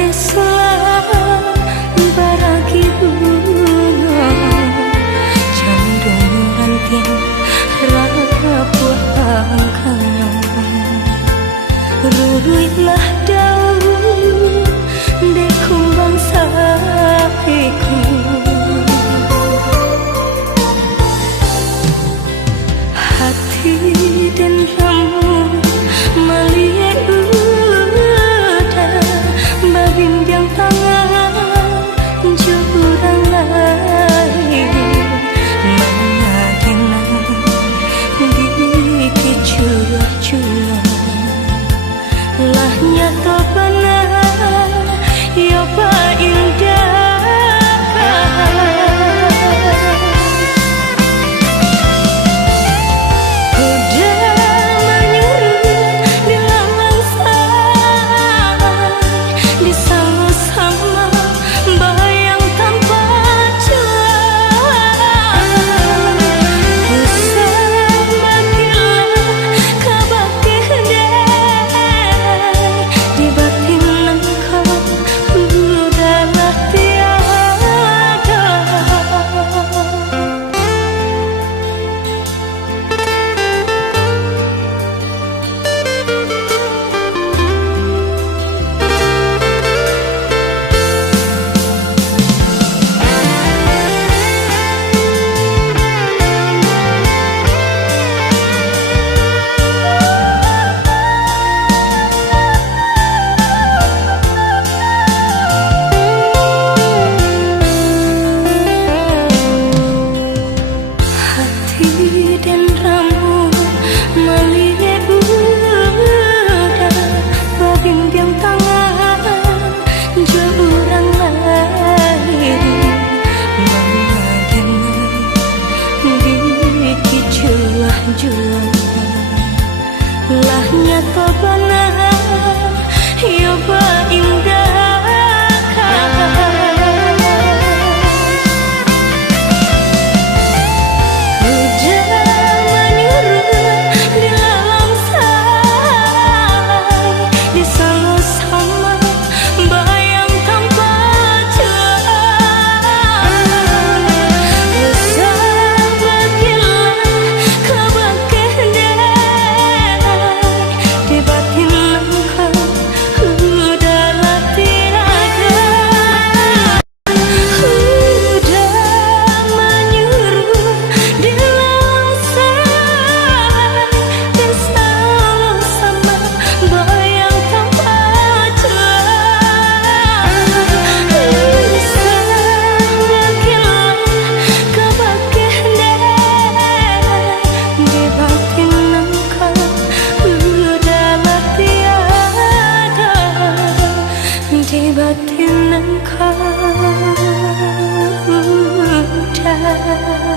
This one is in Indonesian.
deslah baragi bunga candung ranting rapuh angkang ruruilah daun dekumbang sapiku hati dan ramu melihat udah babinjang tangan jurang lain mengagenang di kicurah-curah lah nyata benar ya pak indah dan ramu melihat udah babinjang tangan jurang lain mengagenang di kicurah-curah lah nyata benar ya pak indah batin engkau udah